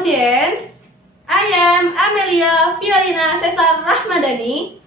audience, I am Amelia Fiorina Cesar Rahmadani.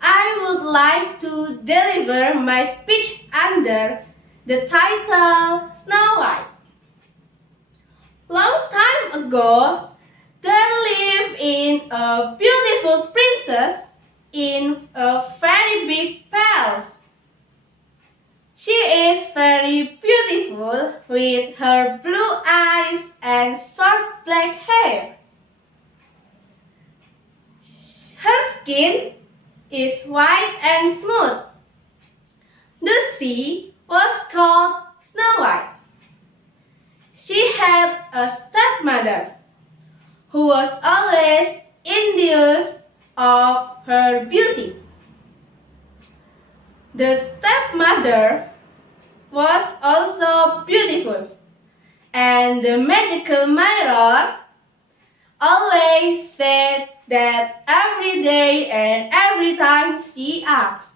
I would like to deliver my speech under the title Snow White. Long time ago, there lived in a beautiful princess in a very big palace. She is very beautiful with her blue eyes and short black hair. Her skin is white and smooth. The sea was called Snow White. She had a stepmother who was always envious of her beauty. The stepmother was also beautiful, and the magical mirror always said that every day and every time she asked,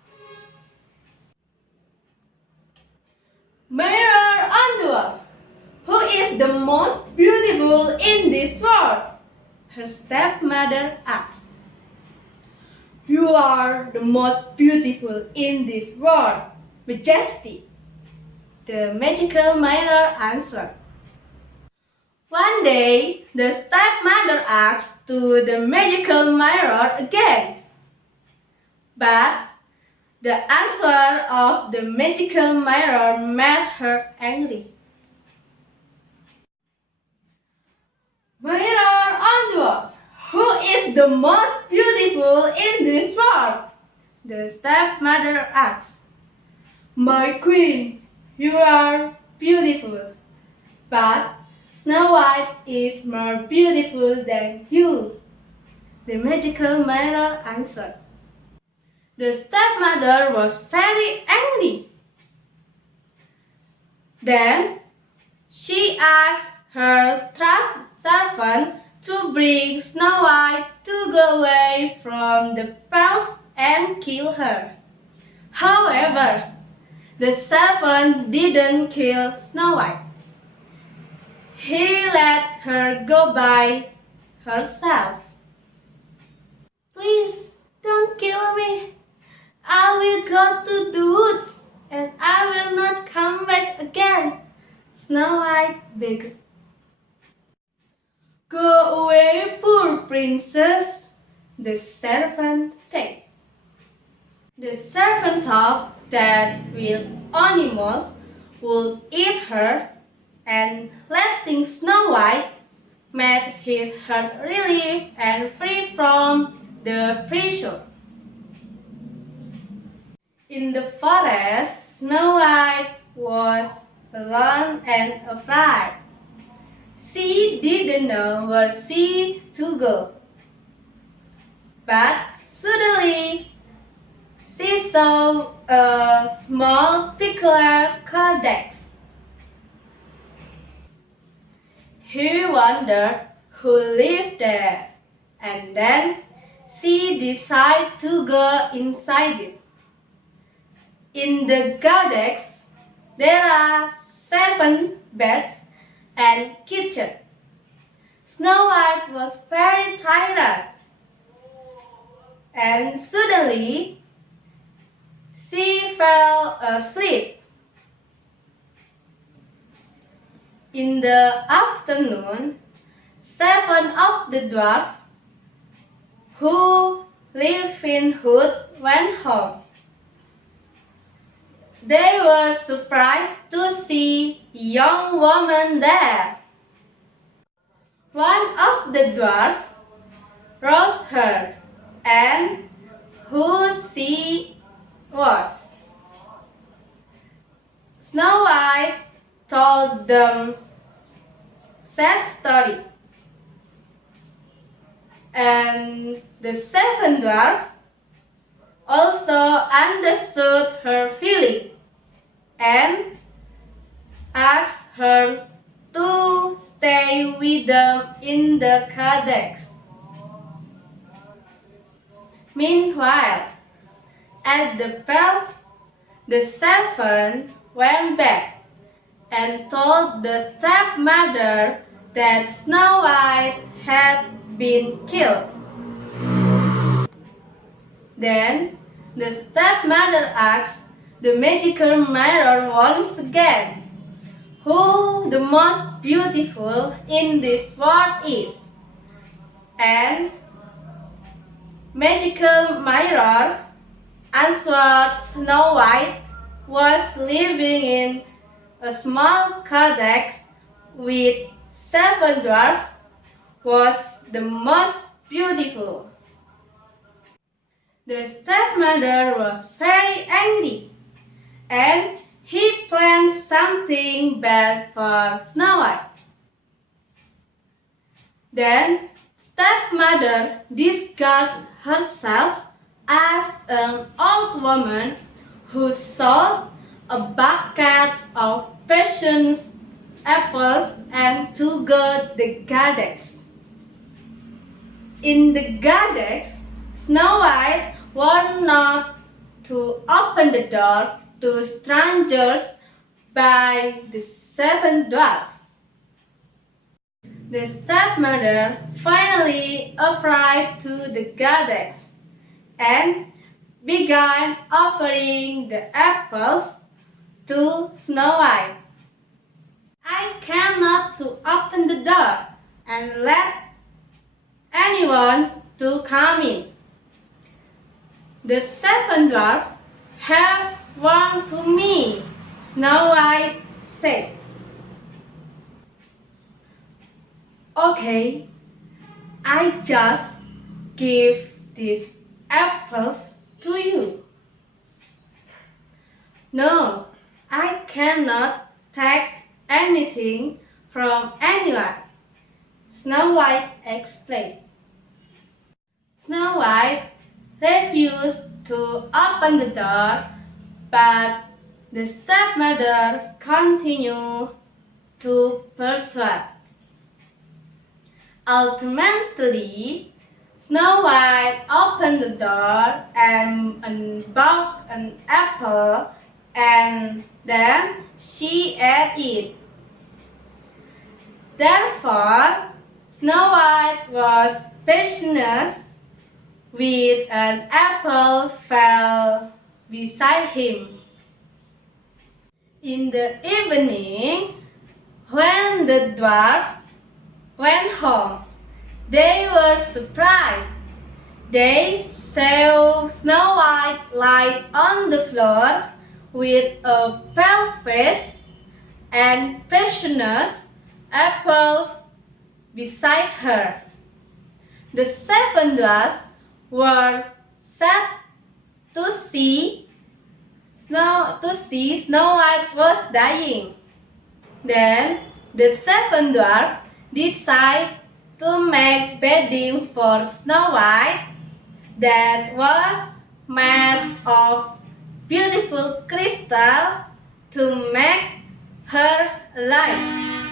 "Mirror on the wall, who is the most beautiful in this world?" Her stepmother asked. "You are the most beautiful in this world, Majesty," the magical mirror answered. One day, the stepmother asked to the magical mirror again. But the answer of the magical mirror made her angry. "Mirror on the wall, who is the most beautiful in this world?" the stepmother asked. "My queen, you are beautiful, but Snow White is more beautiful than you," the magical mirror answered. The stepmother was very angry. Then she asked her trusted servant to bring Snow White to go away from the palace and kill her. However, the servant didn't kill Snow White. He let her go by herself. "Please don't kill me. I will go to the woods and I will not come back again," Snow White begged. "Go away, poor princess," the servant said. The servant thought that wild animals would eat her, and letting Snow White made his heart relieved and free from the pressure. In the forest, Snow White was alone and afraid. She didn't know where she to go. But suddenly, she saw a small peculiar codex. He wondered who lived there, and then she decided to go inside it. In the codex, there are 7 beds and kitchen. Snow White was very tired, and suddenly she fell asleep. In the afternoon, 7 of the dwarfs who lived in wood went home. They were surprised to see a young woman there. One of the dwarfs asked her and who she was. Snow White told them sad story, and the 7 dwarfs also understood her feeling and asked her to stay with them in the codex. Meanwhile, at the palace, the servant went back and told the stepmother that Snow White had been killed. Then the stepmother asked the magical mirror once again, who the most beautiful in this world is. And magical mirror answered Snow White was living in a small cottage with 7 dwarfs was the most beautiful. The stepmother was very angry, and he planned something bad for Snow White. Then stepmother disguised herself as an old woman who sold a bucket of precious apples and to go to the garden. In the garden, Snow White warned not to open the door to strangers by the 7 dwarfs. The stepmother finally arrived to the garden and began offering the apples to Snow White. I cannot to open the door and let anyone to come in. The 7 dwarfs have warned to me, Snow White said. Okay, I just give these apples to you. No, I cannot take anything from anyone, Snow White explained. Snow White refused to open the door, but the stepmother continued to persuade. Ultimately, Snow White opened the door and unboxed an apple, and then she ate it. Therefore, Snow White was pensioners with an apple fell beside him. In the evening, when the dwarf went home, they were surprised. They saw Snow White lie on the floor with a pale face and precious apples beside her. The 7 dwarfs were sad to see Snow White was dying. Then the 7 dwarfs decided to make bedding for Snow White that was made of beautiful crystal to make her alive.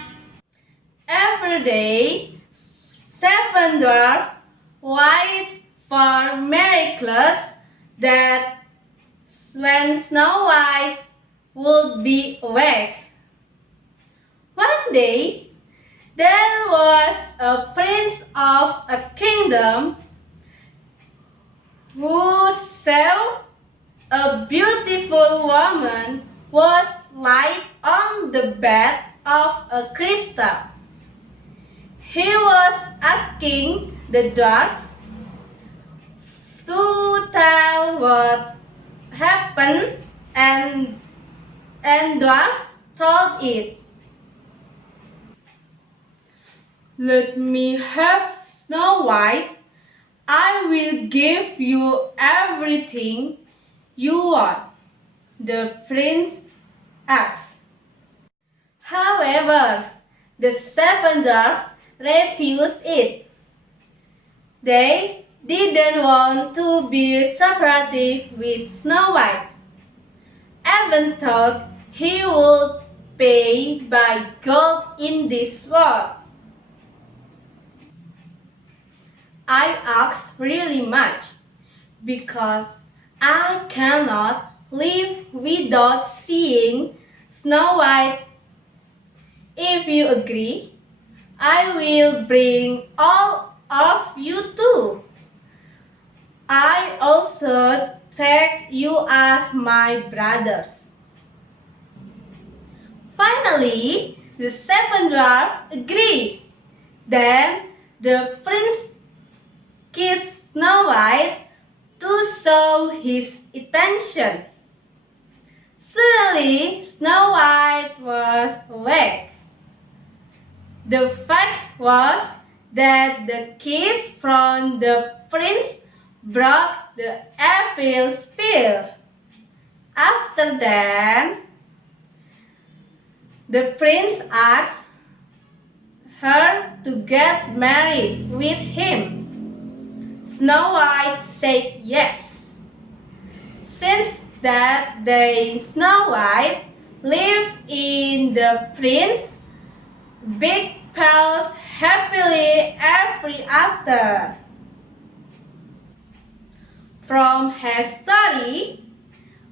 Every day, 7 dwarfs wait for miracles that when Snow White would be awake. One day, there was a prince of a kingdom who saw a beautiful woman was lying on the bed of a crystal. He was asking the dwarf to tell what happened, and dwarf told it. Let me have Snow White. I will give you everything you want, the prince asked. However, the 7 dwarfs refused it. They didn't want to be separated with Snow White, even thought he would pay by gold in this world. I ask really much, because I cannot live without seeing Snow White. If you agree, I will bring all of you too. I also take you as my brothers. Finally, the seven dwarfs agree. Then the prince kissed Snow White to show his intention. Suddenly, Snow White was awake. The fact was that the kiss from the prince broke the evil spell. After that, the prince asked her to get married with him. Snow White said yes. Since that day, Snow White lived in the prince's big palace happily ever after. From her story,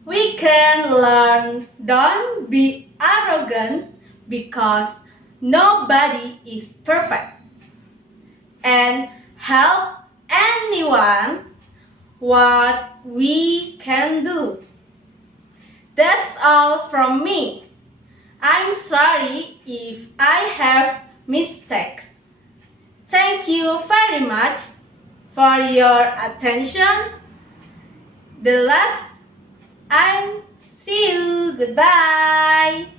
we can learn don't be arrogant because nobody is perfect, and help anyone what we can do. That's all from me. I'm sorry if I have mistakes. Thank you very much for your attention. The last and see you. Goodbye.